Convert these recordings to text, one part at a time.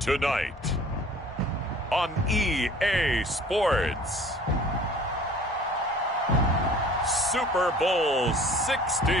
Tonight on EA Sports, Super Bowl 60.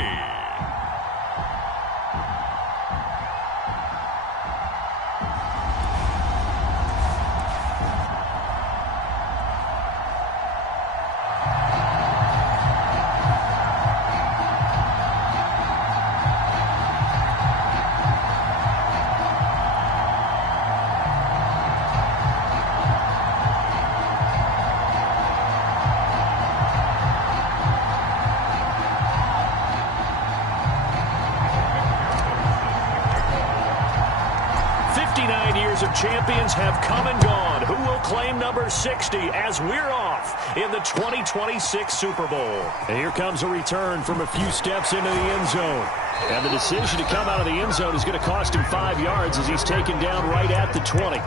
Of champions have come and gone. Who will claim number 60 as we're off in the 2026 Super Bowl? And here comes a return from a few steps into the end zone. And the decision to come out of the end zone is going to cost him 5 yards as he's taken down right at the 20.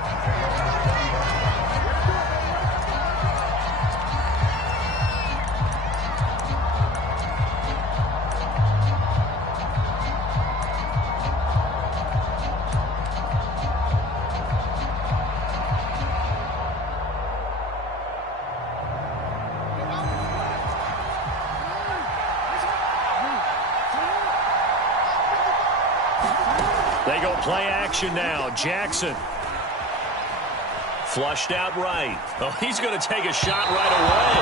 They go play action now. Jackson. Flushed out right. Oh, he's going to take a shot right away.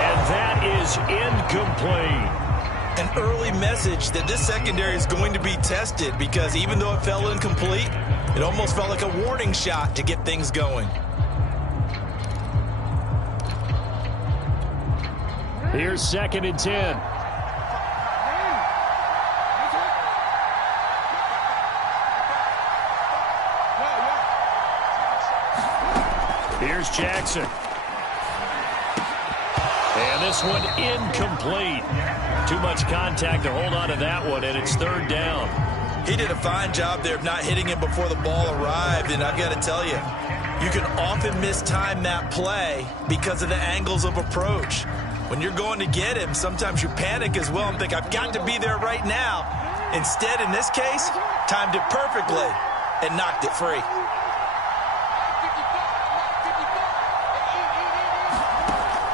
And that is incomplete. An early message that this secondary is going to be tested, because even though it fell incomplete, it almost felt like a warning shot to get things going. Here's 2nd and 10. Here's Jackson. And this one incomplete. Too much contact to hold on to that one, and it's 3rd down. He did a fine job there of not hitting him before the ball arrived, and I've got to tell you, you can often mistime that play because of the angles of approach. When you're going to get him, sometimes you panic as well and think, I've got to be there right now. Instead, in this case, timed it perfectly and knocked it free.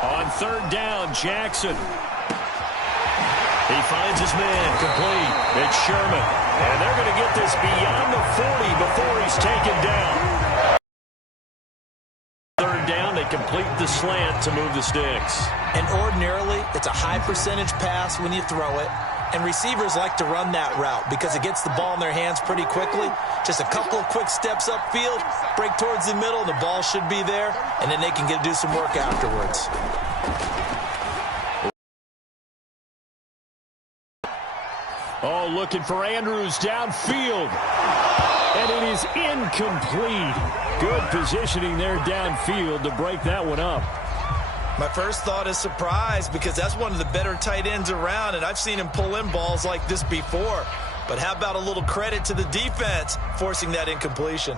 On 3rd down, Jackson. He finds his man, complete. It's Sherman. And they're going to get this beyond the 40 before he's taken down. 3rd down, they complete the slant to move the sticks. And ordinarily, it's a high percentage pass when you throw it. And receivers like to run that route because it gets the ball in their hands pretty quickly. Just a couple of quick steps upfield, break towards the middle, the ball should be there, and then they can do some work afterwards. Oh, looking for Andrews downfield. And it is incomplete. Good positioning there downfield to break that one up. My first thought is surprise, because that's one of the better tight ends around, and I've seen him pull in balls like this before. But how about a little credit to the defense forcing that incompletion?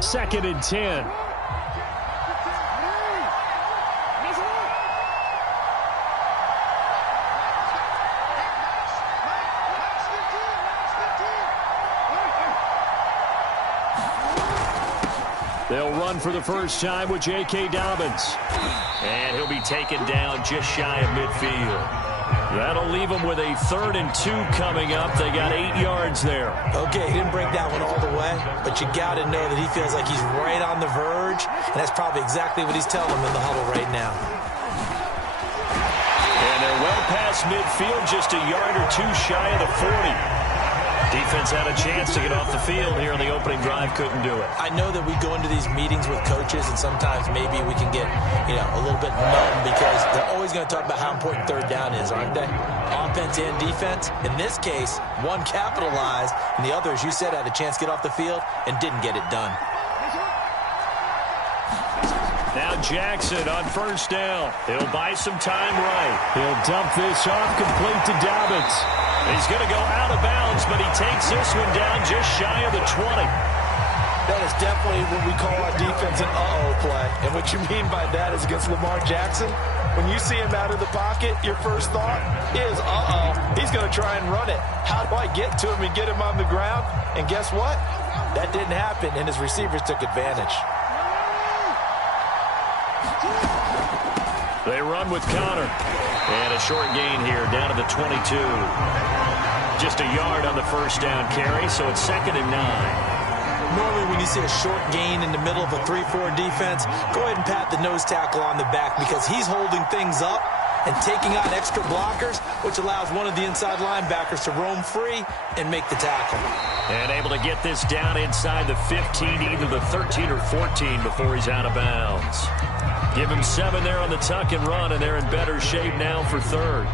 2nd and 10. They'll run for the first time with J.K. Dobbins. And he'll be taken down just shy of midfield. That'll leave them with a 3rd and 2 coming up. They got 8 yards there. Okay, he didn't break that one all the way, but you got to know that he feels like he's right on the verge, and that's probably exactly what he's telling them in the huddle right now. And they're well past midfield, just a yard or 2 shy of the 40. Defense had a chance to get off the field here on the opening drive, couldn't do it. I know that we go into these meetings with coaches, and sometimes maybe we can get, a little bit numb because they're always going to talk about how important 3rd down is, aren't they? Offense and defense. In this case, one capitalized, and the other, as you said, had a chance to get off the field and didn't get it done. Now Jackson on 1st down. He'll buy some time right. He'll dump this off, complete to Dobbins. He's going to go out of bounds, but he takes this one down just shy of the 20. That is definitely what we call our defense an uh-oh play. And what you mean by that is against Lamar Jackson, when you see him out of the pocket, your first thought is, uh-oh, he's going to try and run it. How do I get to him and get him on the ground? And guess what? That didn't happen, and his receivers took advantage. They run with Connor. And a short gain here, down to the 22. Just a yard on the first down carry, so it's 2nd and 9. Normally when you see a short gain in the middle of a 3-4 defense, go ahead and pat the nose tackle on the back because he's holding things up and taking on extra blockers, which allows one of the inside linebackers to roam free and make the tackle. And able to get this down inside the 15, either the 13 or 14 before he's out of bounds. Give him 7 there on the tuck and run, and they're in better shape now for 3rd.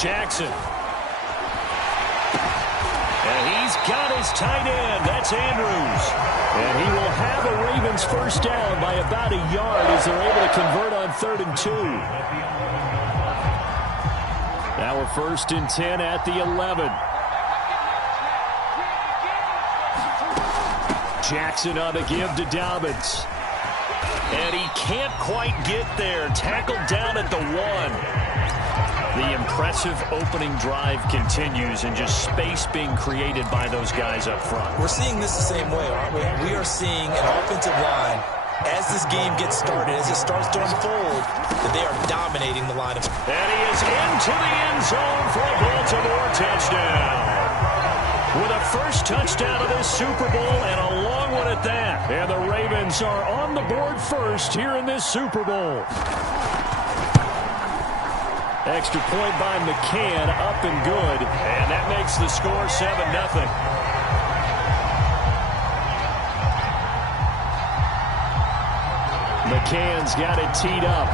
Jackson. And he's got his tight end. That's Andrews. And he will have a Ravens first down by about a yard as they're able to convert on 3rd and 2. Now we're 1st and 10 at the 11. Jackson on the give to Dobbins. And he can't quite get there. Tackled down at the 1. The impressive opening drive continues and just space being created by those guys up front. We're seeing this the same way, aren't we? We are seeing an offensive line as this game gets started, as it starts to unfold, that they are dominating the line of... And he is into the end zone for a Baltimore touchdown. With a first touchdown of this Super Bowl and a long one at that. And the Ravens are on the board first here in this Super Bowl. Extra point by McCann, up and good. And that makes the score 7-0. McCann's got it teed up.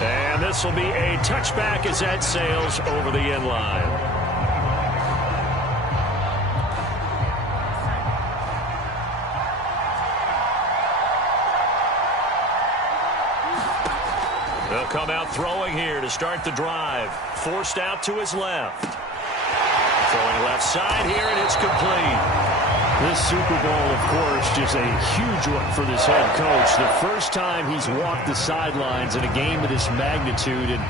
And this will be a touchback as that sails over the end line. They'll come out throwing here to start the drive. Forced out to his left. Throwing left side here, and it's complete. This Super Bowl, of course, just a huge one for this head coach. The first time he's walked the sidelines in a game of this magnitude. And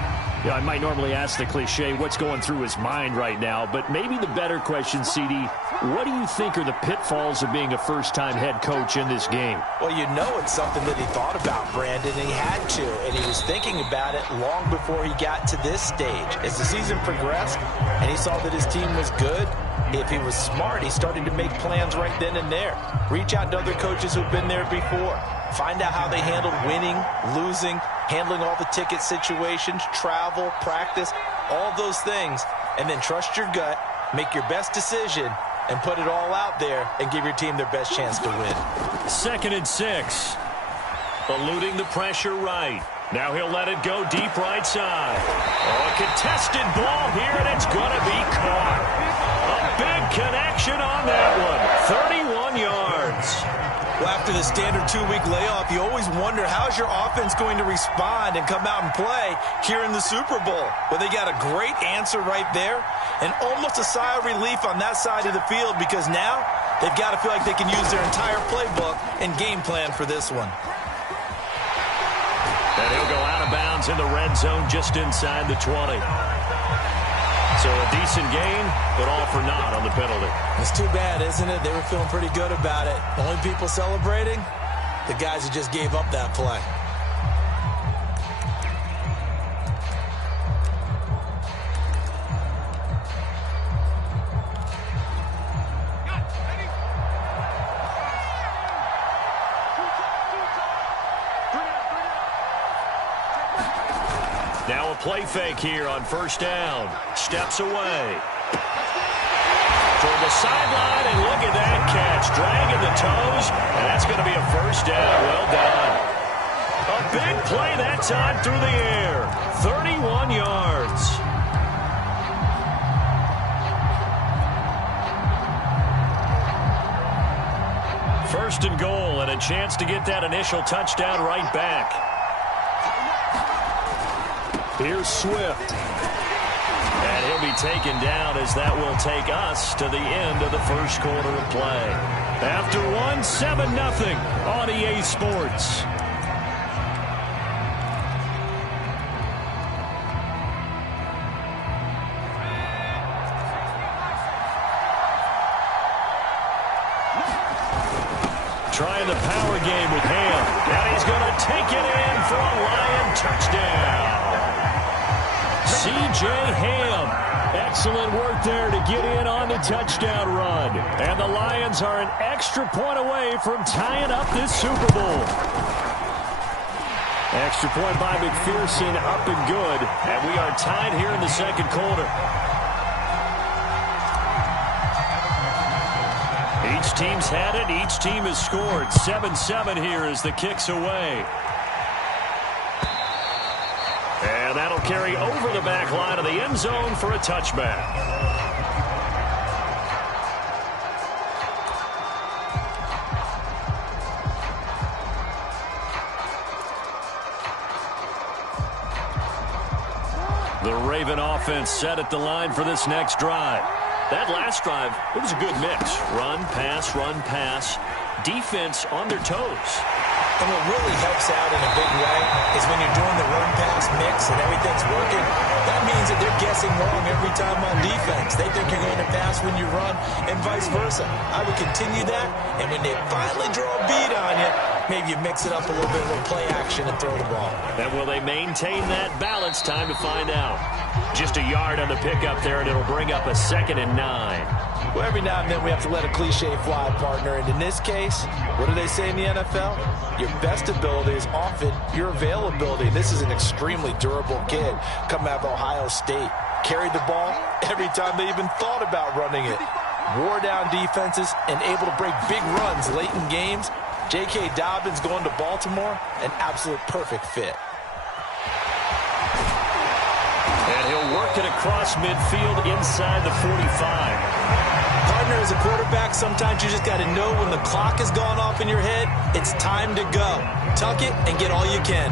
you know, I might normally ask the cliche, what's going through his mind right now? But maybe the better question, CD, what do you think are the pitfalls of being a first-time head coach in this game? Well, you know it's something that he thought about, Brandon, and he had to. And he was thinking about it long before he got to this stage. As the season progressed and he saw that his team was good, if he was smart, he started to make plans right then and there. Reach out to other coaches who've been there before. Find out how they handled winning, losing, handling all the ticket situations, travel, practice, all those things. And then trust your gut, make your best decision, and put it all out there and give your team their best chance to win. 2nd and 6. Eluding the pressure right. Now he'll let it go deep right side. Oh, a contested ball here, and it's going to be caught. A big connection on that one. 31 yards. Well, after the standard 2-week layoff, you always wonder how's your offense going to respond and come out and play here in the Super Bowl. Well, they got a great answer right there and almost a sigh of relief on that side of the field because now they've got to feel like they can use their entire playbook and game plan for this one. And he'll go out of bounds in the red zone just inside the 20. So a decent gain, but all for naught on the penalty. It's too bad, isn't it? They were feeling pretty good about it. Only people celebrating, the guys who just gave up that play. Now a play fake here on first down. Steps away. Toward the sideline, and look at that catch. Dragging the toes, and that's going to be a first down. Well done. A big play that time through the air. 31 yards. First and goal, and a chance to get that initial touchdown right back. Here's Swift. And he'll be taken down as that will take us to the end of the first quarter of play. After one, 7-0 on EA Sports. Trying the power game with Ham. And he's going to take it in for a Lion touchdown. C.J. Ham. Excellent work there to get in on the touchdown run. And the Lions are an extra point away from tying up this Super Bowl. Extra point by McPherson, up and good. And we are tied here in the second quarter. Each team's had it. Each team has scored. 7-7 here as the kick's away. And that'll carry over the back line of the end zone for a touchback. The Raven offense set at the line for this next drive. That last drive, it was a good mix. Run, pass, defense on their toes. And what really helps out in a big way is when you're doing the run-pass mix and everything's working, that means that they're guessing wrong every time on defense. They think you're going to pass when you run and vice versa. I would continue that, and when they finally draw a beat on you, maybe you mix it up a little bit with play action and throw the ball. And will they maintain that balance? Time to find out. Just a yard on the pickup there, and it'll bring up a 2nd and 9. Well, every now and then we have to let a cliche fly, partner. And in this case, what do they say in the NFL? Your best ability is often your availability. This is an extremely durable kid coming out of Ohio State. Carried the ball every time they even thought about running it. Wore down defenses and able to break big runs late in games. J.K. Dobbins going to Baltimore, an absolute perfect fit. And he'll work it across midfield inside the 45. Partner, as a quarterback, sometimes you just got to know when the clock has gone off in your head, it's time to go. Tuck it and get all you can.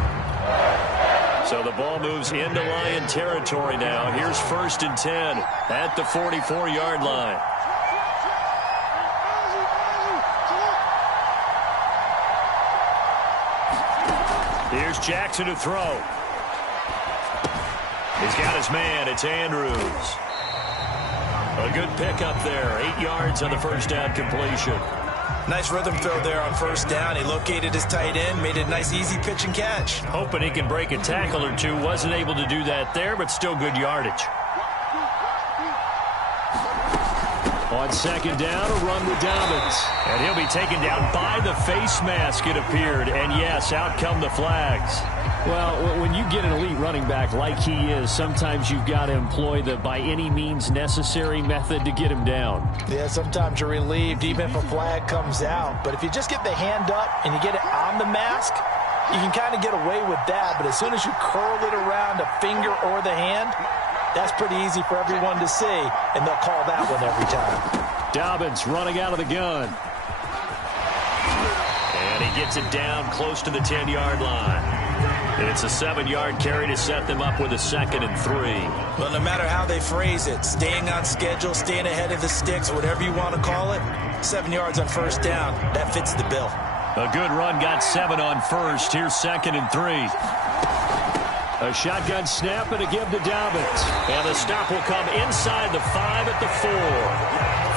So the ball moves into Lion territory now. Here's 1st and 10 at the 44-yard line. Here's Jackson to throw. He's got his man. It's Andrews. A good pickup there. 8 yards on the first down completion. Nice rhythm throw there on first down. He located his tight end, made a nice easy pitch and catch. Hoping he can break a tackle or two. Wasn't able to do that there, but still good yardage. On 2nd down, a run with Dobbins. And he'll be taken down by the face mask, it appeared. And yes, out come the flags. Well, when you get an elite running back like he is, sometimes you've got to employ the by any means necessary method to get him down. Yeah, sometimes you're relieved even if a flag comes out. But if you just get the hand up and you get it on the mask, you can kind of get away with that. But as soon as you curl it around a finger or the hand, that's pretty easy for everyone to see, and they'll call that one every time. Dobbins running out of the gun. And he gets it down close to the 10-yard line. It's a 7-yard carry to set them up with a 2nd and 3. Well, no matter how they phrase it, staying on schedule, staying ahead of the sticks, whatever you want to call it, 7 yards on first down, that fits the bill. A good run got 7 on first. Here's 2nd and 3. A shotgun snap and a give to Dobbins. And the stop will come inside the 5 at the 4.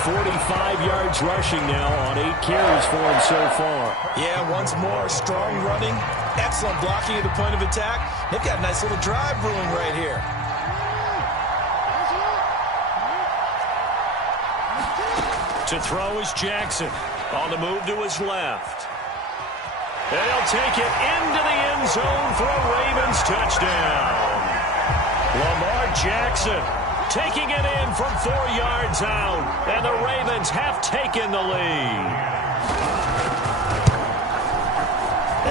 45 yards rushing now on 8 carries for him so far. Yeah, once more, strong running, excellent blocking at the point of attack. They've got a nice little drive brewing right here. To throw is Jackson. On the move to his left. And he'll take it into the end zone for a Ravens touchdown. Lamar Jackson taking it in from 4 yards out. And the Ravens have taken the lead.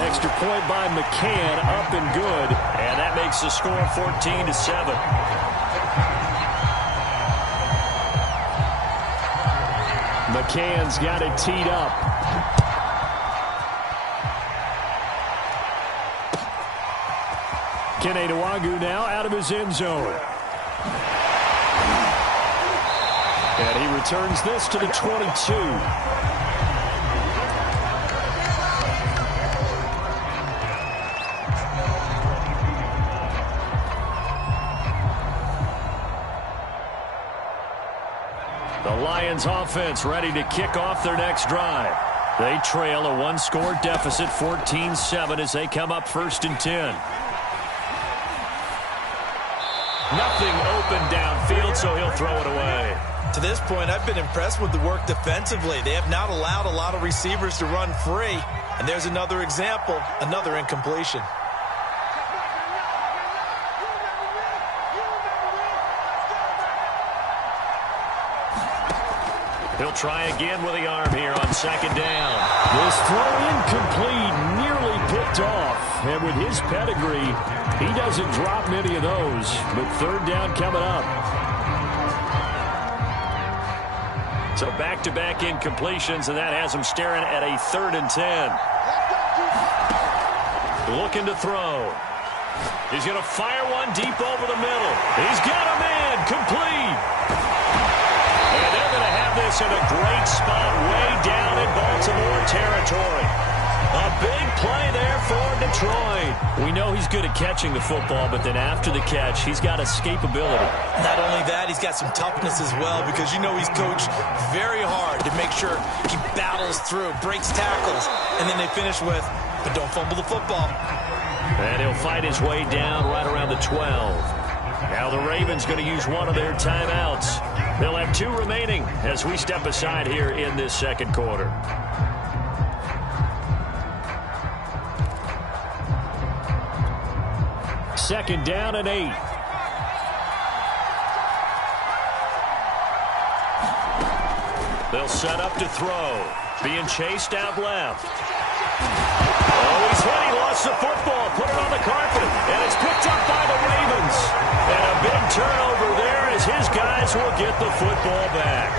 Extra point by McCann, up and good. And that makes the score 14-7. McCann's got it teed up. Kene Nwangwu now out of his end zone. And he returns this to the 22. The Lions offense ready to kick off their next drive. They trail a one-score deficit, 14-7, as they come up 1st and 10. Nothing open downfield, so he'll throw it away. To this point, I've been impressed with the work defensively. They have not allowed a lot of receivers to run free. And there's another example, another incompletion. He'll try again with the arm here on 2nd down. This throw incomplete, nearly picked off. And with his pedigree, he doesn't drop many of those. But 3rd down coming up. So back-to-back incompletions, and that has him staring at a 3rd and 10. Looking to throw. He's going to fire one deep over the middle. He's got him in, complete. And they're going to have this in a great spot way down in Baltimore territory. A big play there for Detroit. We know he's good at catching the football, but then after the catch, he's got escapability. Not only that, he's got some toughness as well, because you know he's coached very hard to make sure he battles through, breaks tackles, and then they finish with, but don't fumble the football. And he'll fight his way down right around the 12. Now the Ravens going to use one of their timeouts. They'll have 2 remaining as we step aside here in this 2nd quarter. Second down and 8. They'll set up to throw. Being chased out left. Oh, he's hit. He lost the football. Put it on the carpet. And it's picked up by the Ravens. And a big turnover there as his guys will get the football back.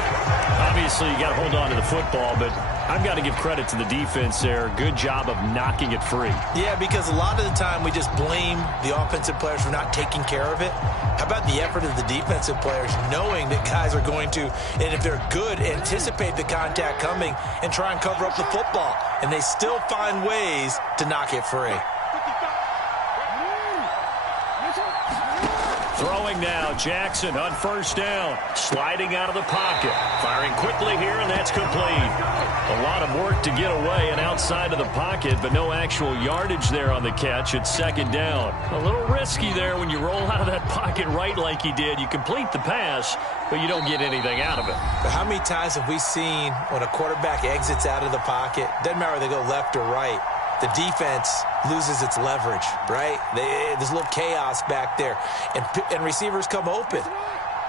Obviously, you got to hold on to the football, but I've got to give credit to the defense there. Good job of knocking it free. Yeah, because a lot of the time we just blame the offensive players for not taking care of it. How about the effort of the defensive players knowing that guys are going to, and if they're good, anticipate the contact coming and try and cover up the football. And they still find ways to knock it free. Throwing now, Jackson on 1st down. Sliding out of the pocket. Firing quickly here, and that's complete. A lot of work to get away and outside of the pocket, but no actual yardage there on the catch. It's 2nd down. A little risky there when you roll out of that pocket right like he did. You complete the pass, but you don't get anything out of it. But how many times have we seen when a quarterback exits out of the pocket, doesn't matter whether they go left or right, the defense loses its leverage, right? There's a little chaos back there, and receivers come open.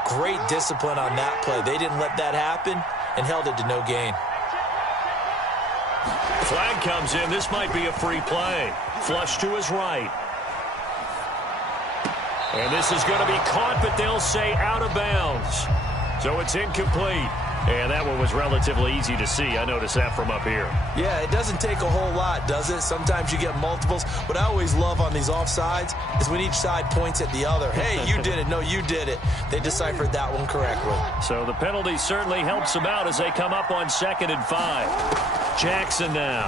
Great discipline on that play. They didn't let that happen and held it to no gain. Flag comes in. This might be a free play. Flush to his right. And this is going to be caught, but they'll say out of bounds. So it's incomplete. And that one was relatively easy to see. I noticed that from up here. Yeah, it doesn't take a whole lot, does it? Sometimes you get multiples. What I always love on these offsides is when each side points at the other. Hey, you did it. No, you did it. They deciphered that one correctly. So the penalty certainly helps them out as they come up on 2nd and 5. Jackson now.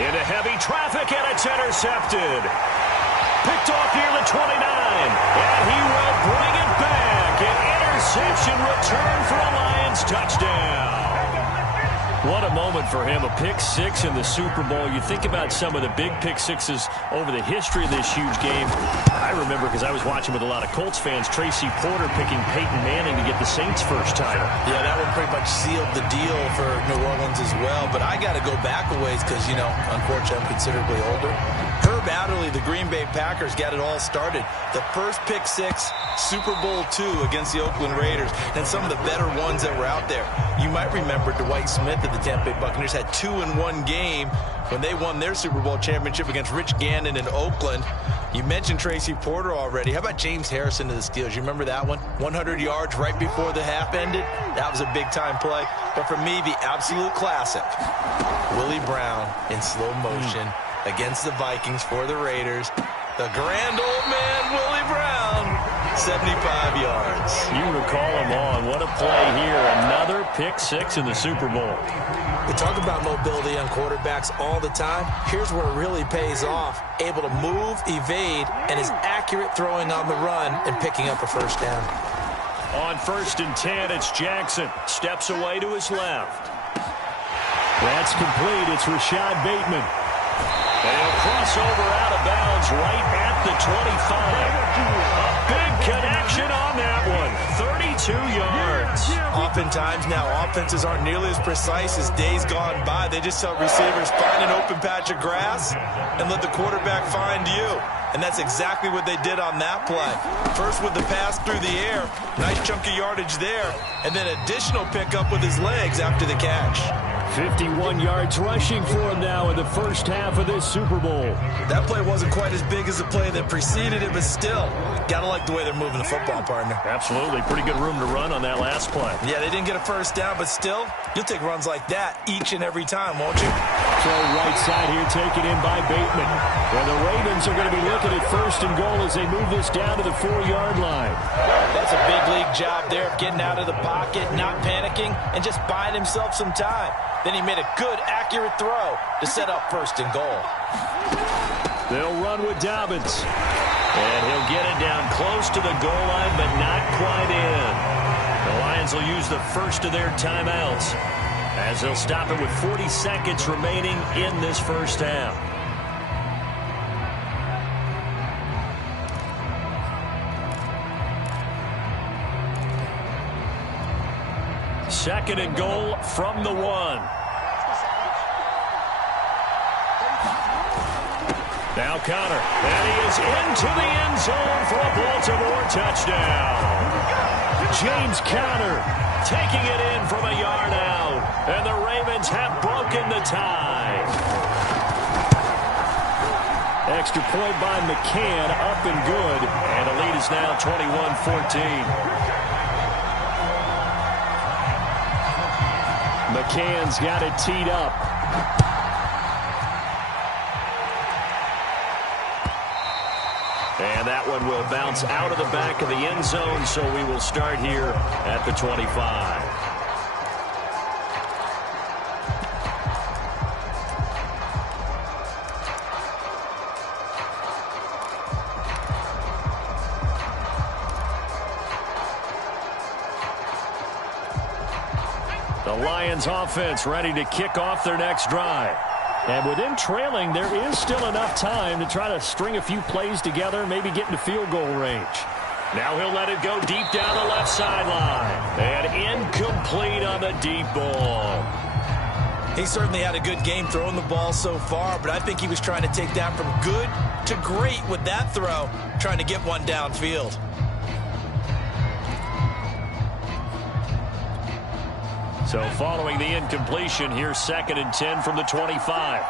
Into heavy traffic, and it's intercepted. Picked off near the 29. And he will bring it back. An interception return for a Lions touchdown. What a moment for him. A pick 6 in the Super Bowl. You think about some of the big pick 6s over the history of this huge game. I remember, because I was watching with a lot of Colts fans, Tracy Porter picking Peyton Manning to get the Saints' first title. Yeah, that one pretty much sealed the deal for New Orleans as well. But I got to go back a ways because, you know, unfortunately, I'm considerably older. Herb Adderley, the Green Bay Packers, got it all started. The first pick 6, Super Bowl II against the Oakland Raiders, and some of the better ones that were out there. You might remember Dwight Smith of the Tampa Bay Buccaneers had 2 in one game when they won their Super Bowl championship against Rich Gannon in Oakland. You mentioned Tracy Porter already. How about James Harrison of the Steelers? You remember that one? 100 yards right before the half ended? That was a big-time play. But for me, the absolute classic, Willie Brown in slow motion against the Vikings for the Raiders. The grand old man, Willie Brown, 75 yards. You recall him on. What a play here. Another pick six in the Super Bowl. We talk about mobility on quarterbacks all the time. Here's where it really pays off. Able to move, evade, and is accurate throwing on the run and picking up a first down. On 1st and 10, it's Jackson. Steps away to his left. That's complete. It's Rashad Bateman. They'll cross over out of bounds right at the 25. A big connection on that one. 32 yards. Oftentimes now, offenses aren't nearly as precise as days gone by. They just tell receivers, find an open patch of grass and let the quarterback find you. And that's exactly what they did on that play. First with the pass through the air, nice chunk of yardage there, and then additional pickup with his legs after the catch. 51 yards rushing for him now in the first half of this Super Bowl. That play wasn't quite as big as the play that preceded it, but still, gotta like the way they're moving the football, partner. Absolutely. Pretty good room to run on that last play. Yeah, they didn't get a first down, but still, you'll take runs like that each and every time, won't you? Throw right side here taken in by Bateman. And the Ravens are going to be looking at 1st and goal as they move this down to the 4-yard line. That's a big league job there of getting out of the pocket, not panicking, and just buying himself some time. Then he made a good, accurate throw to set up 1st and goal. They'll run with Dobbins. And he'll get it down close to the goal line, but not quite in. The Lions will use the first of their timeouts as they'll stop it with 40 seconds remaining in this first half. Second and goal from the 1. Now Connor, and he is into the end zone for a Baltimore touchdown. James Conner taking it in from a yard out, and the Ravens have broken the tie. Extra point by McCann, up and good, and the lead is now 21-14. McCann's got it teed up. And that one will bounce out of the back of the end zone, so we will start here at the 25. The Lions offense ready to kick off their next drive. And with them trailing, there is still enough time to try to string a few plays together, maybe get into field goal range. Now he'll let it go deep down the left sideline. And incomplete on the deep ball. He certainly had a good game throwing the ball so far, but I think he was trying to take that from good to great with that throw, trying to get one downfield. So following the incompletion, here's 2nd and 10 from the 25.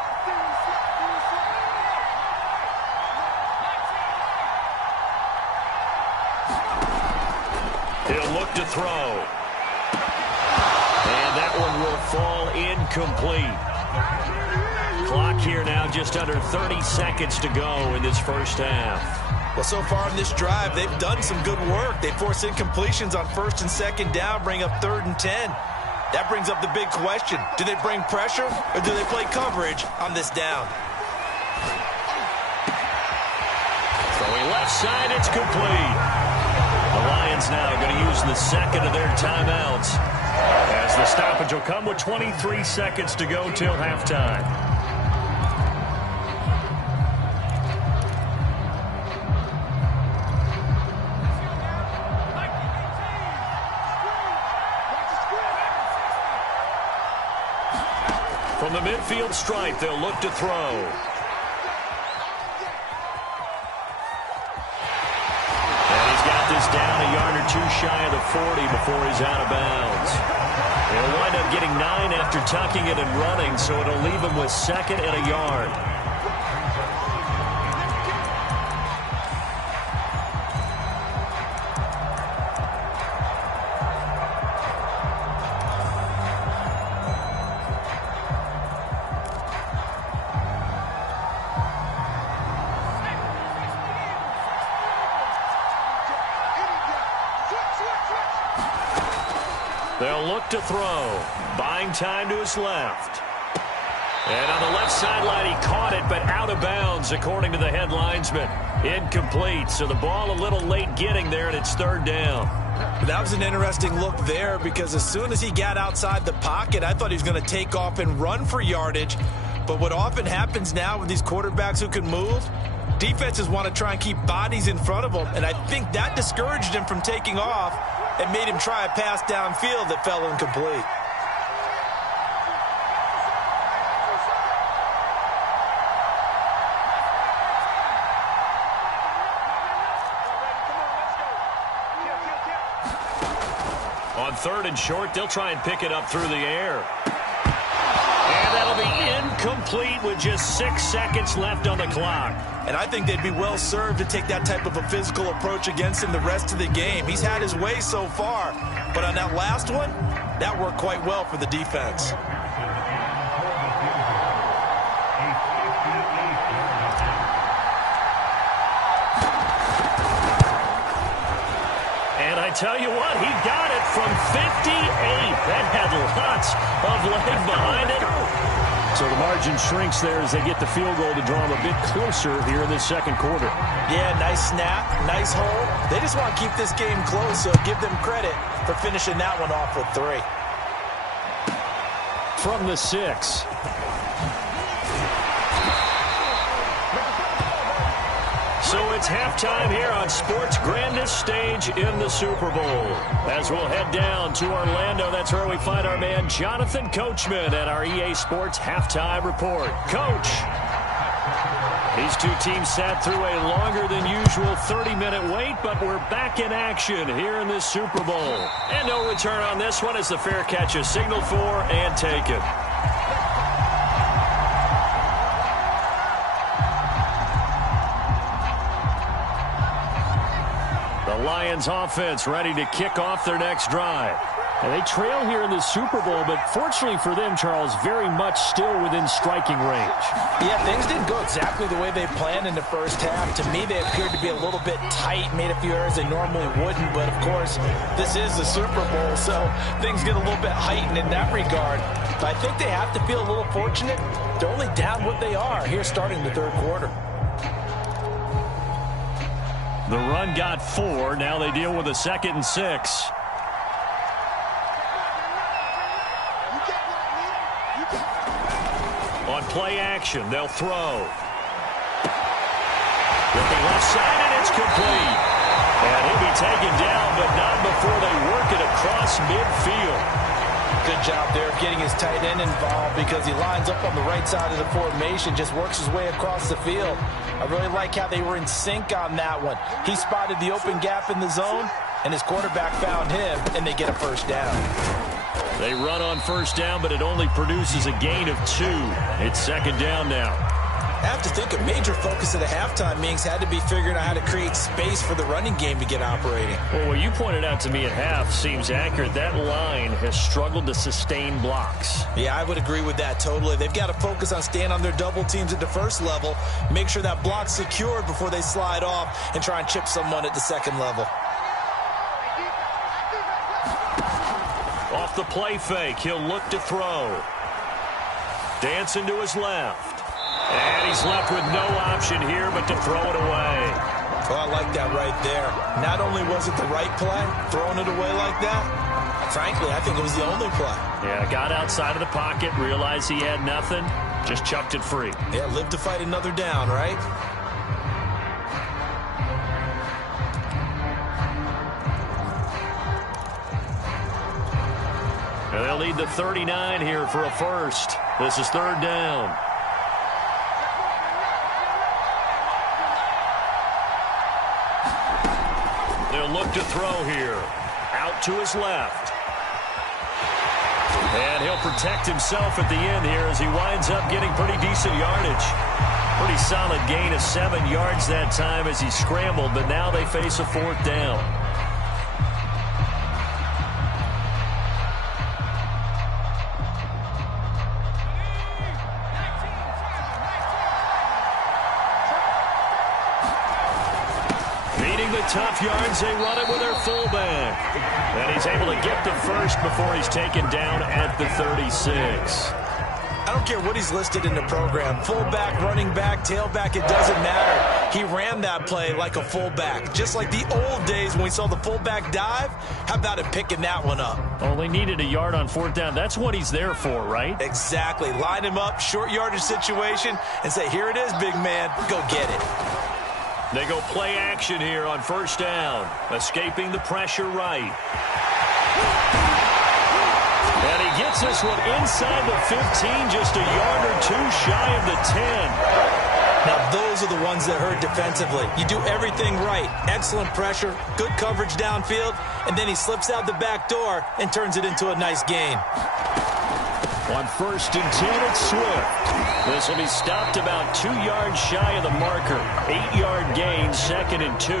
He'll look to throw. And that one will fall incomplete. Clock here now just under 30 seconds to go in this first half. Well, so far in this drive, they've done some good work. They force incompletions on 1st and 2nd down, bring up 3rd and 10. That brings up the big question. Do they bring pressure or do they play coverage on this down? Throwing left side, it's complete. The Lions now going to use the 2nd of their timeouts as the stoppage will come with 23 seconds to go till halftime. From the midfield stripe, they'll look to throw. And he's got this down a yard or two shy of the 40 before he's out of bounds. He'll wind up getting 9 after tucking it and running, so it'll leave him with 2nd and a yard. He'll look to throw. Buying time to his left. And on the left sideline, he caught it, but out of bounds, according to the head linesman. Incomplete, so the ball a little late getting there, and it's third down. That was an interesting look there because as soon as he got outside the pocket, I thought he was going to take off and run for yardage. But what often happens now with these quarterbacks who can move, defenses want to try and keep bodies in front of them, and I think that discouraged him from taking off and made him try a pass downfield that fell incomplete. On third and short, they'll try and pick it up through the air. And that'll be incomplete with just 6 seconds left on the clock. And I think they'd be well served to take that type of a physical approach against him the rest of the game. He's had his way so far, but on that last one, that worked quite well for the defense. I tell you what, he got it from 58. That had lots of leg behind it. So the margin shrinks there as they get the field goal to draw them a bit closer here in this second quarter. Yeah, nice snap, nice hole. They just want to keep this game close, so give them credit for finishing that one off with 3. From the 6. So it's halftime here on sports' grandest stage in the Super Bowl. As we'll head down to Orlando, that's where we find our man Jonathan Coachman at our EA Sports Halftime Report. Coach, these two teams sat through a longer than usual 30-minute wait, but we're back in action here in this Super Bowl. And no return on this one as the fair catch is signaled for and taken. Lions offense ready to kick off their next drive. And they trail here in the Super Bowl, but fortunately for them, Charles, very much still within striking range. Yeah, things didn't go exactly the way they planned in the first half. To me, they appeared to be a little bit tight, made a few errors they normally wouldn't. But, of course, this is the Super Bowl, so things get a little bit heightened in that regard. But I think they have to feel a little fortunate. They're only down what they are here starting the third quarter. The run got 4. Now they deal with a 2nd and 6. On play action, they'll throw. Looking left side, and it's complete. And he'll be taken down, but not before they work it across midfield. Good job there of getting his tight end involved because he lines up on the right side of the formation, just works his way across the field. I really like how they were in sync on that one. He spotted the open gap in the zone, and his quarterback found him, and they get a first down. They run on first down, but it only produces a gain of 2. It's second down now. I have to think a major focus of the halftime meetings had to be figuring out how to create space for the running game to get operating. Well, what you pointed out to me at half seems accurate. That line has struggled to sustain blocks. Yeah, I would agree with that totally. They've got to focus on staying on their double teams at the first level, make sure that block's secured before they slide off and try and chip someone at the second level. Off the play fake, he'll look to throw. Dancing to his left. And he's left with no option here but to throw it away. Well, I like that right there. Not only was it the right play, throwing it away like that, frankly, I think it was the only play. Yeah, got outside of the pocket, realized he had nothing, just chucked it free. Yeah, live to fight another down, right? And they'll need the 39 here for a first. This is third down. They'll look to throw here. Out to his left. And he'll protect himself at the end here as he winds up getting pretty decent yardage. Pretty solid gain of 7 yards that time as he scrambled, but now they face a fourth down. tough yards, they run it with their fullback. And he's able to get the first before he's taken down at the 36. I don't care what he's listed in the program. Fullback, running back, tailback, it doesn't matter. He ran that play like a fullback. Just like the old days when we saw the fullback dive. How about him picking that one up? Only needed a yard on fourth down. That's what he's there for, right? Exactly. Line him up, short yardage situation, and say, here it is, big man. Go get it. They go play action here on first down. Escaping the pressure right. And he gets this one inside the 15, just a yard or two shy of the 10. Now, those are the ones that hurt defensively. You do everything right. Excellent pressure, good coverage downfield, and then he slips out the back door and turns it into a nice gain. On first and 10, it's Swift. This will be stopped about 2 yards shy of the marker. 8-yard gain, second and 2.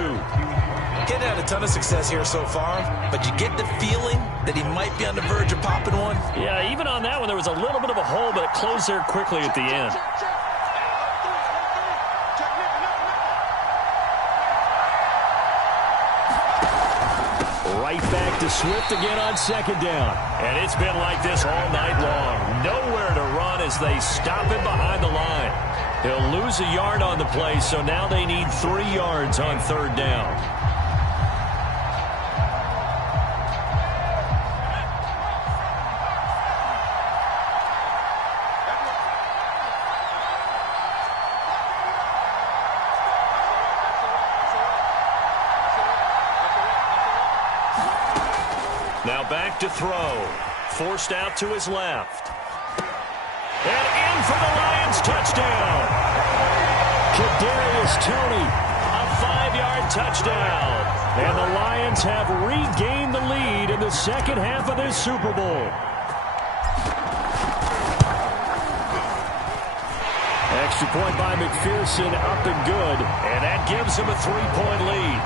Hadn't had a ton of success here so far, but you get the feeling that he might be on the verge of popping one. Yeah, even on that one, there was a little bit of a hole, but it closed there quickly at the end. Right back to Swift again on second down. And it's been like this all night long. Nowhere to run as they stop him behind the line. He'll lose a yard on the play, so now they need 3 yards on third down. Now back to throw. Forced out to his left. And in for the Lions touchdown. Kadarius Toney, a 5-yard touchdown. And the Lions have regained the lead in the second half of this Super Bowl. Extra point by McPherson, up and good. And that gives him a 3-point lead.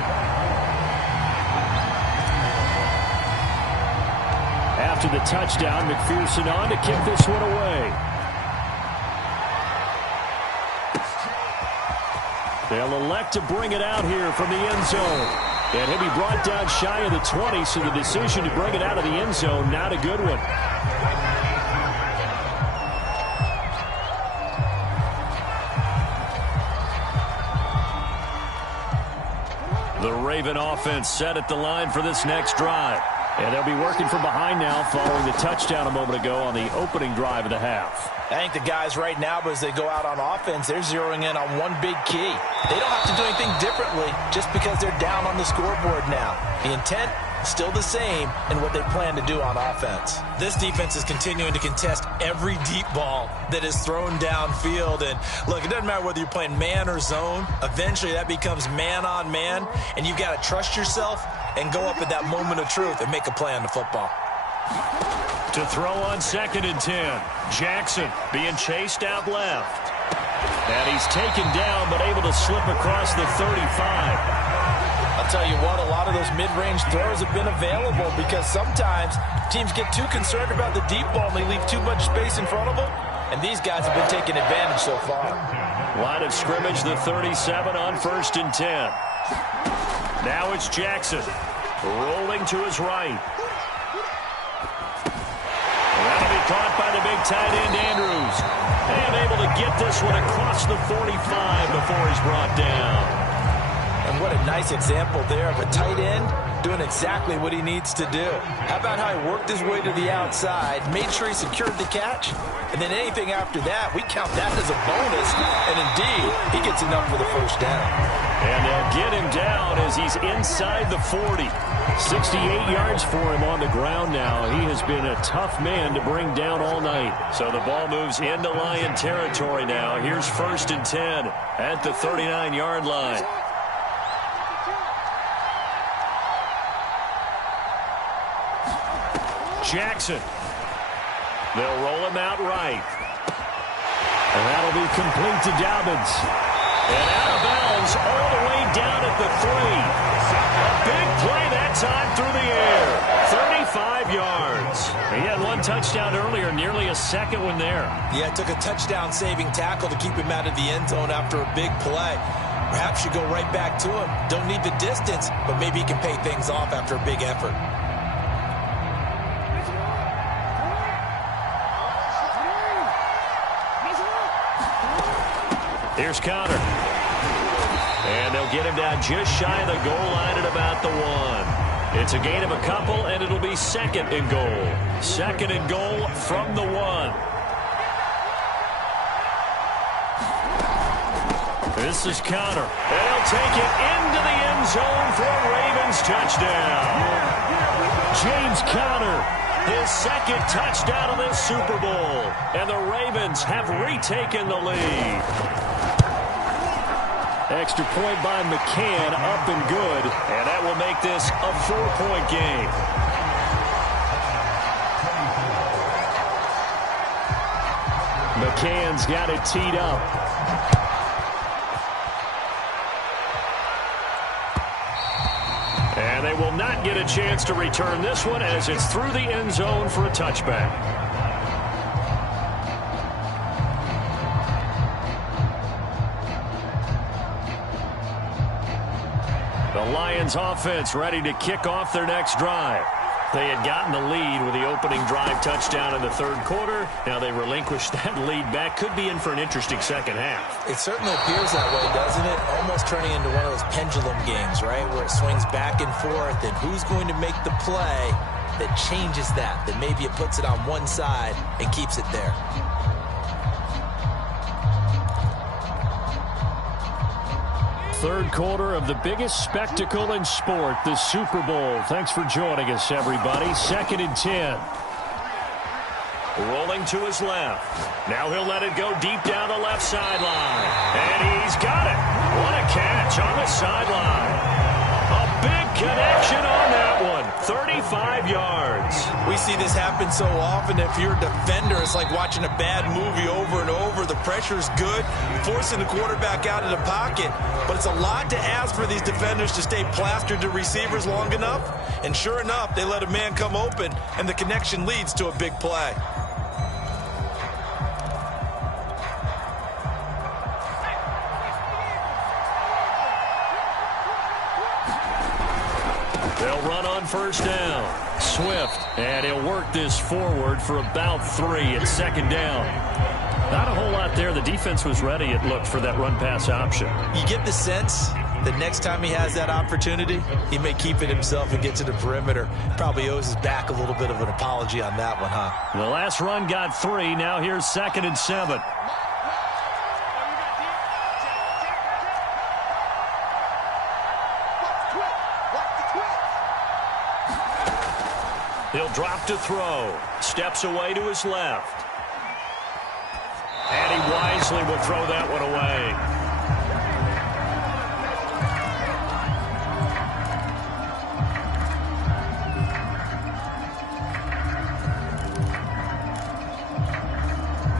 After the touchdown, McPherson on to kick this one away. They'll elect to bring it out here from the end zone. And he'll be brought down shy of the 20, so the decision to bring it out of the end zone, not a good one. The Raven offense set at the line for this next drive. And they'll be working from behind now following the touchdown a moment ago on the opening drive of the half. I think the guys right now, as they go out on offense, they're zeroing in on one big key. They don't have to do anything differently just because they're down on the scoreboard now. The intent, still the same in what they plan to do on offense. This defense is continuing to contest every deep ball that is thrown downfield. And look, it doesn't matter whether you're playing man or zone. Eventually that becomes man on man, and you've got to trust yourself and go up at that moment of truth and make a play on the football. To throw on second and 10. Jackson being chased out left. And he's taken down but able to slip across the 35. I'll tell you what, a lot of those mid-range throws have been available because sometimes teams get too concerned about the deep ball and they leave too much space in front of them. And these guys have been taking advantage so far. Line of scrimmage, the 37 on first and 10. Now it's Jackson rolling to his right. That'll be caught by the big tight end, Andrews. And able to get this one across the 45 before he's brought down. And what a nice example there of a tight end doing exactly what he needs to do. How about how he worked his way to the outside, made sure he secured the catch, and then anything after that, we count that as a bonus. And indeed, he gets enough for the first down. And they'll get him down as he's inside the 40. 68 yards for him on the ground now. He has been a tough man to bring down all night. So the ball moves into Lion territory now. Here's first and 10 at the 39-yard line. Jackson. They'll roll him out right. And that'll be complete to Dobbins. And out of bounds all the way down at the 3. A big play that time through the air. 35 yards. He had one touchdown earlier, nearly a second one there. Yeah, it took a touchdown-saving tackle to keep him out of the end zone after a big play. Perhaps you go right back to him. Don't need the distance, but maybe he can pay things off after a big effort. Here's Connor. And they'll get him down just shy of the goal line at about the 1. It's a gain of a couple, and it'll be second and goal. Second and goal from the 1. This is Connor. And he'll take it into the end zone for a Ravens touchdown. James Conner, his second touchdown of this Super Bowl. And the Ravens have retaken the lead. Extra point by McCann, up and good. And that will make this a 4-point game. McCann's got it teed up. And they will not get a chance to return this one as it's through the end zone for a touchback. The Lions offense ready to kick off their next drive. They had gotten the lead with the opening drive touchdown in the third quarter. Now they relinquished that lead back. Could be in for an interesting second half. It certainly appears that way, doesn't it? Almost turning into one of those pendulum games, right? Where it swings back and forth, and who's going to make the play that changes that maybe it puts it on one side and keeps it there. Third quarter of the biggest spectacle in sport, the Super Bowl. Thanks for joining us, everybody. 2nd and 10. Rolling to his left. Now he'll let it go deep down the left sideline. And he's got it. What a catch on the sideline. A big connection on that one. 35 yards. We see this happen so often. If you're a defender, it's like watching a bad movie over and over. The pressure's good, forcing the quarterback out of the pocket. But it's a lot to ask for these defenders to stay plastered to receivers long enough. And sure enough, they let a man come open, and the connection leads to a big play. They'll run on first down. Swift, and he'll work this forward for about 3 at 2nd down. Not a whole lot there. The defense was ready, it looked, for that run-pass option. You get the sense that next time he has that opportunity, he may keep it himself and get to the perimeter. Probably owes his back a little bit of an apology on that one, huh? The last run got 3. Now here's 2nd and 7. He'll drop to throw. Steps away to his left. And he wisely will throw that one away.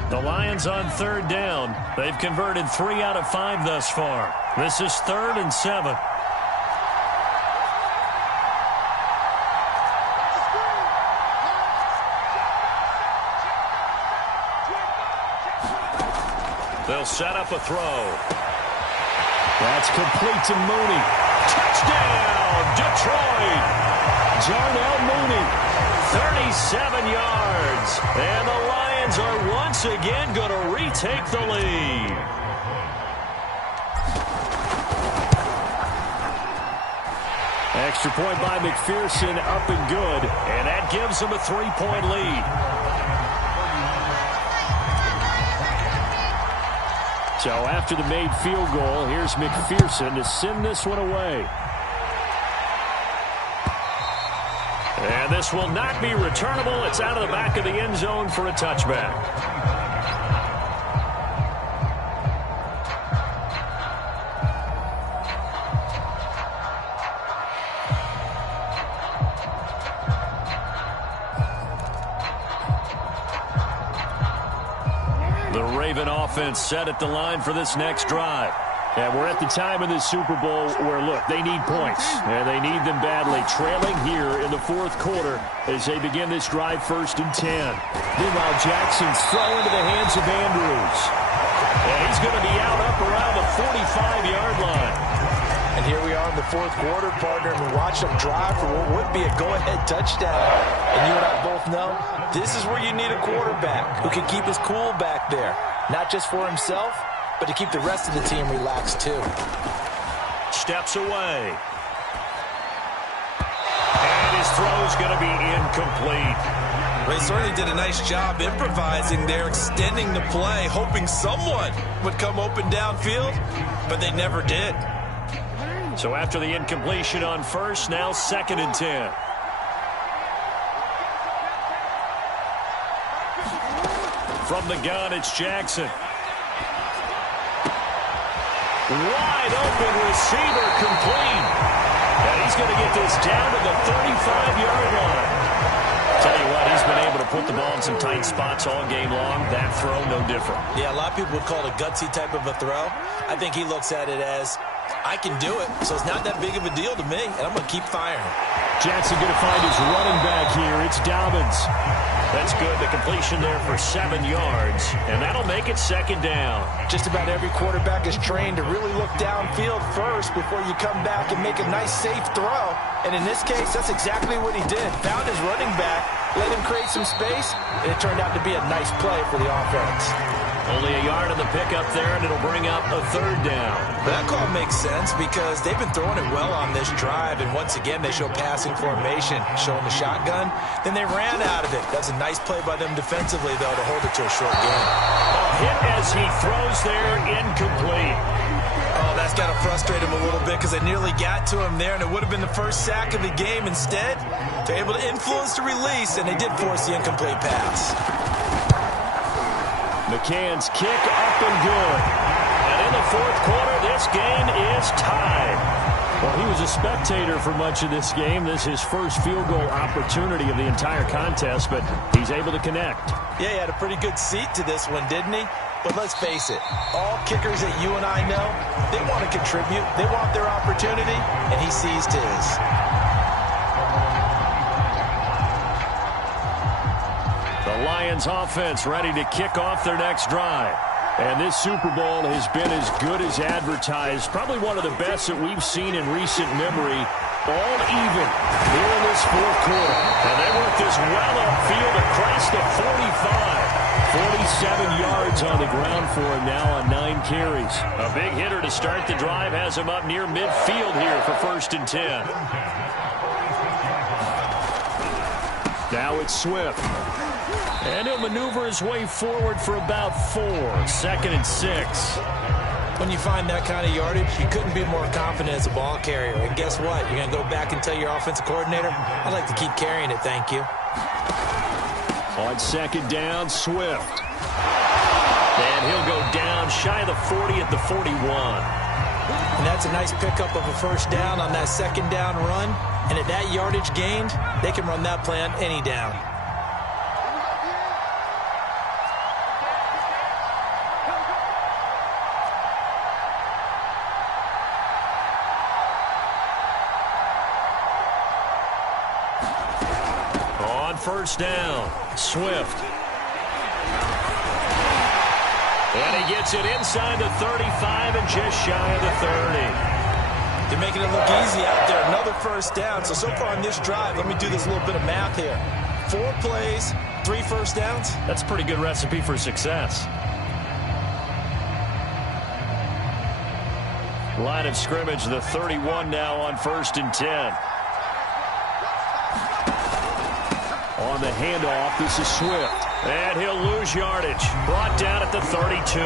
The Lions on 3rd down. They've converted 3 out of 5 thus far. This is 3rd and 7. They'll set up a throw. That's complete to Mooney. Touchdown, Detroit. Darnell Mooney, 37 yards. And the Lions are once again going to retake the lead. Extra point by McPherson, up and good. And that gives them a 3-point lead. So after the made field goal, here's McPherson to send this one away. And this will not be returnable. It's out of the back of the end zone for a touchback. The Raven offense set at the line for this next drive. And we're at the time in this Super Bowl where, look, they need points. And they need them badly. Trailing here in the 4th quarter as they begin this drive 1st and 10. Meanwhile, Jackson's throw into the hands of Andrews. And he's going to be out up around the 45-yard line. And here we are in the fourth quarter, partner, and we watched them drive for what would be a go-ahead touchdown. And you and I both know this is where you need a quarterback who can keep his cool back there. Not just for himself, but to keep the rest of the team relaxed too. Steps away. And his throw's going to be incomplete. They certainly did a nice job improvising there, extending the play, hoping someone would come open downfield, but they never did. So after the incompletion on first, now 2nd and 10. From the gun, it's Jackson. Wide open receiver, complete. And he's going to get this down to the 35-yard line. Tell you what, he's been able to put the ball in some tight spots all game long. That throw, no different. Yeah, a lot of people would call it a gutsy type of a throw. I think he looks at it as, I can do it, so it's not that big of a deal to me, and I'm going to keep firing. Jackson going to find his running back here. It's Dobbins. That's good. The completion there for 7 yards, and that'll make it 2nd down. Just about every quarterback is trained to really look downfield first before you come back and make a nice, safe throw. And in this case, that's exactly what he did. Found his running back, let him create some space, and it turned out to be a nice play for the offense. Only a yard on the pickup there, and it'll bring up a 3rd down. That call makes sense because they've been throwing it well on this drive, and once again, they show passing formation, showing the shotgun. Then they ran out of it. That's a nice play by them defensively, though, to hold it to a short game. A hit as he throws there, incomplete. Oh, that's got to frustrate him a little bit because they nearly got to him there, and it would have been the first sack of the game. Instead, they're able to influence the release, and they did force the incomplete pass. McCann's kick up and good. And in the 4th quarter, this game is tied. Well, he was a spectator for much of this game. This is his first field goal opportunity of the entire contest, but he's able to connect. Yeah, he had a pretty good seat to this one, didn't he? But let's face it, all kickers that you and I know, they want to contribute. They want their opportunity, and he seized his. The Lions offense ready to kick off their next drive. And this Super Bowl has been as good as advertised. Probably one of the best that we've seen in recent memory. All even here in this 4th quarter. And they work this well upfield across the 45. 47 yards on the ground for him now on 9 carries. A big hitter to start the drive has him up near midfield here for 1st and 10. Now it's Swift. And he'll maneuver his way forward for about 4. 2nd and 6. When you find that kind of yardage, you couldn't be more confident as a ball carrier. And guess what? You're going to go back and tell your offensive coordinator, I'd like to keep carrying it, thank you. On 2nd down, Swift. And he'll go down shy of the 40 at the 41. And that's a nice pickup of a 1st down on that 2nd down run. And at that yardage gained, they can run that play on any down. On 1st down, Swift. And he gets it inside the 35 and just shy of the 30. They're making it look easy out there. Another 1st down. So far on this drive, let me do this little bit of math here. 4 plays, 3 1st downs. That's a pretty good recipe for success. Line of scrimmage, the 31 now on 1st and 10. On the handoff, this is Swift. And he'll lose yardage. Brought down at the 32.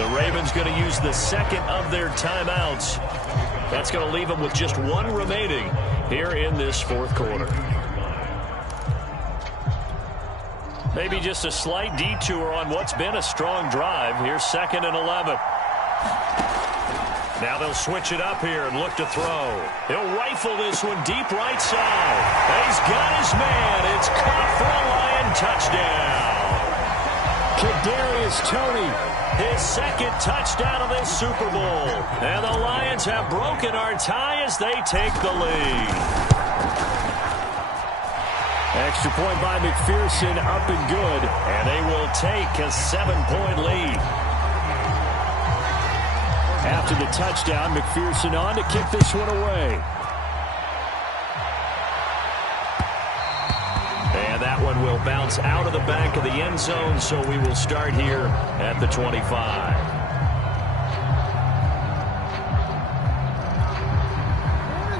The Ravens going to use the 2nd of their timeouts. That's going to leave them with just 1 remaining here in this 4th quarter. Maybe just a slight detour on what's been a strong drive. Here's 2nd and 11. Now they'll switch it up here and look to throw. He'll rifle this one deep right side. And he's got his man. It's caught for a Lion touchdown. Kadarius Toney, his 2nd touchdown of this Super Bowl. And the Lions have broken our tie as they take the lead. Extra point by McPherson, up and good, and they will take a 7-point lead. After the touchdown, McPherson on to kick this one away. And that one will bounce out of the back of the end zone, so we will start here at the 25.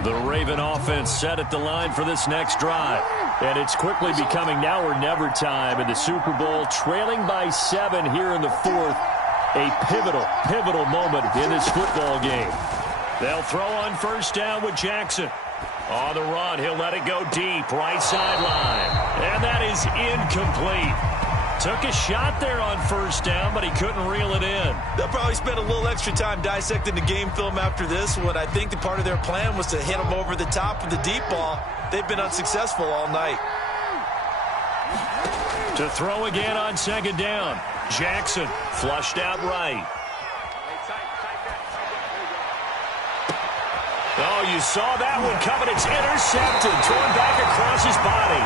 The Raven offense set at the line for this next drive. And it's quickly becoming now or never time in the Super Bowl, trailing by 7 here in the fourth. A pivotal moment in this football game. They'll throw on first down with Jackson. On the run, he'll let it go deep, right sideline. And that is incomplete. Took a shot there on first down, but he couldn't reel it in. They'll probably spend a little extra time dissecting the game film after this one. I think the part of their plan was to hit him over the top with the deep ball. They've been unsuccessful all night. To throw again on second down. Jackson flushed out right. Oh, you saw that one coming. It's intercepted. Thrown back across his body.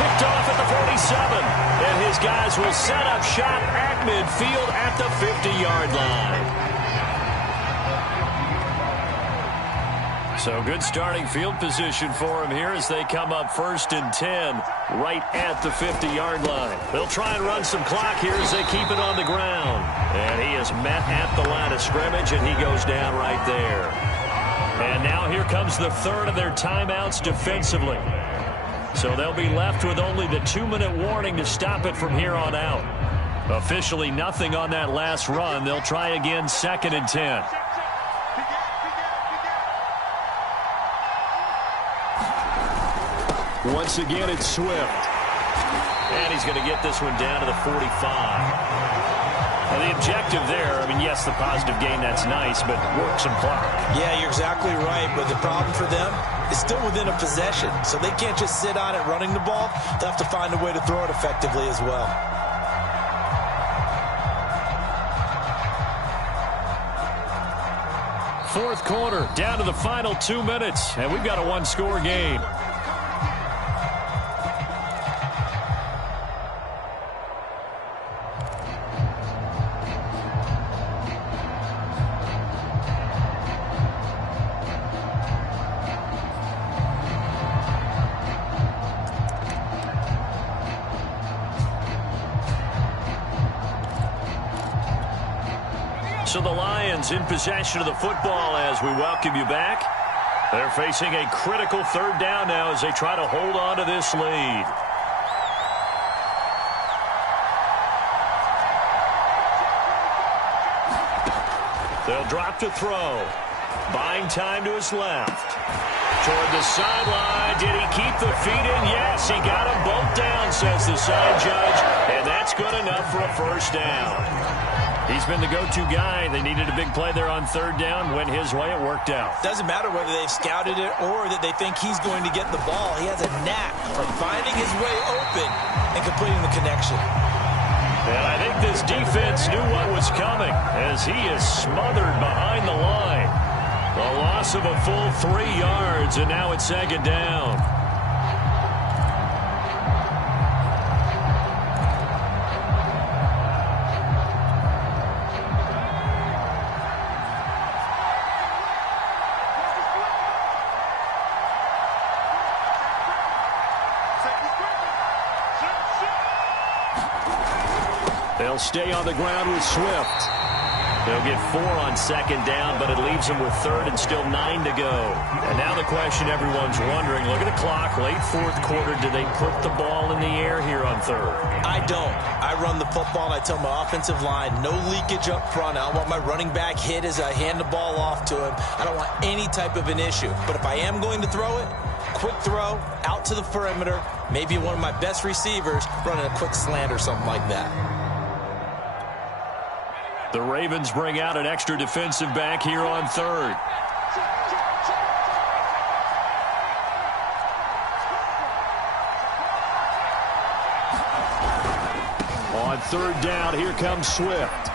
Picked off at the 47. And his guys will set up shop at midfield at the 50-yard line. So good starting field position for him here as they come up 1st and 10 right at the 50-yard line. They'll try and run some clock here as they keep it on the ground. And he is met at the line of scrimmage, and he goes down right there. And now here comes the third of their timeouts defensively. So they'll be left with only the 2-minute warning to stop it from here on out. Officially nothing on that last run. They'll try again 2nd and 10. Once again, it's Swift. And he's going to get this one down to the 45. Now, the objective there, I mean, yes, the positive gain, that's nice, but work some clock. Yeah, you're exactly right, but the problem for them is still within a possession, so they can't just sit on it running the ball. They'll have to find a way to throw it effectively as well. Fourth quarter, down to the final 2 minutes, and we've got a one-score game. So the Lions in possession of the football as we welcome you back. They're facing a critical third down now as they try to hold on to this lead. They'll drop to throw. Buying time to his left. Toward the sideline. Did he keep the feet in? Yes, he got them both down, says the side judge. And that's good enough for a first down. He's been the go-to guy. They needed a big play there on third down. Went his way. It worked out. Doesn't matter whether they've scouted it or that they think he's going to get the ball. He has a knack for finding his way open and completing the connection. And I think this defense knew what was coming as he is smothered behind the line. A loss of a full 3 yards, and now it's second down. They'll stay on the ground with Swift. They'll get 4 on second down, but it leaves them with third and still 9 to go. And now the question everyone's wondering, look at the clock, late fourth quarter, do they put the ball in the air here on third? I don't. I run the football, and I tell my offensive line, no leakage up front. I don't want my running back hit as I hand the ball off to him. I don't want any type of an issue. But if I am going to throw it, quick throw, out to the perimeter, maybe one of my best receivers running a quick slant or something like that. The Ravens bring out an extra defensive back here on third. On third down, here comes Swift.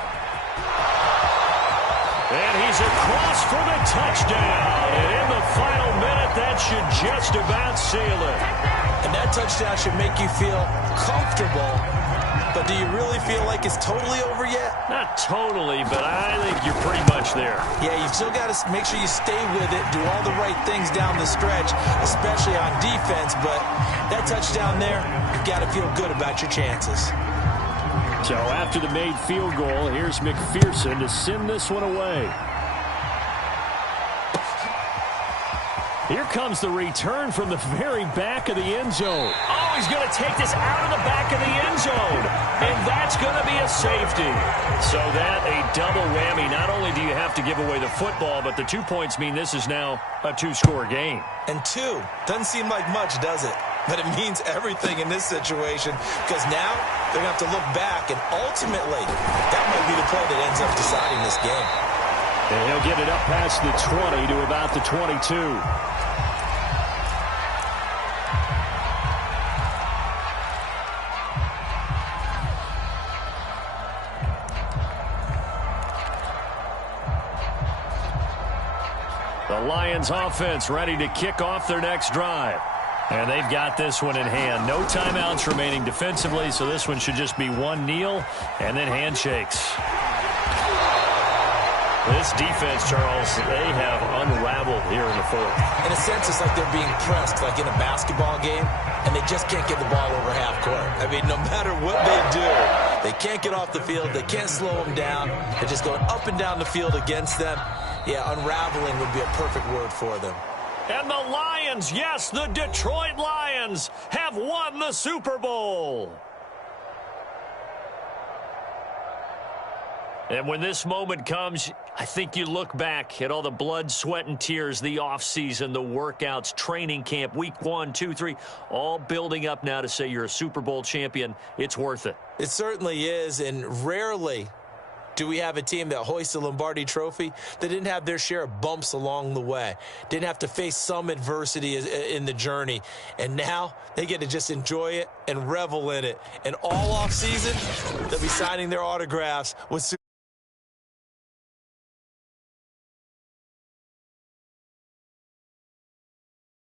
And he's across for the touchdown. And in the final minute, that should just about seal it. And that touchdown should make you feel comfortable. But do you really feel like it's totally over yet? Not totally, but I think you're pretty much there. Yeah, you've still got to make sure you stay with it, do all the right things down the stretch, especially on defense. But that touchdown there, you've got to feel good about your chances. So after the made field goal, here's McPherson to send this one away. Here comes the return from the very back of the end zone. Oh, he's going to take this out of the back of the end zone. And that's going to be a safety. So that a double whammy. Not only do you have to give away the football, but the 2 points mean this is now a 2-score game. And 2 doesn't seem like much, does it? But it means everything in this situation, because now they're going to have to look back, and ultimately, that might be the play that ends up deciding this game. And he'll get it up past the 20 to about the 22. The Lions offense ready to kick off their next drive. And they've got this one in hand. No timeouts remaining defensively, so this one should just be one kneel and then handshakes. This defense, Charles, they have unraveled here in the fourth. In a sense, it's like they're being pressed like in a basketball game, and they just can't get the ball over half court. I mean, no matter what they do, they can't get off the field. They can't slow them down. They're just going up and down the field against them. Yeah, unraveling would be a perfect word for them. And the Lions, yes, the Detroit Lions have won the Super Bowl. And when this moment comes, I think you look back at all the blood, sweat, and tears, the offseason, the workouts, training camp, week 1, 2, 3, all building up now to say you're a Super Bowl champion. It's worth it. It certainly is, and rarely do we have a team that hoists the Lombardi Trophy that didn't have their share of bumps along the way, didn't have to face some adversity in the journey, and now they get to just enjoy it and revel in it. And all offseason, they'll be signing their autographs with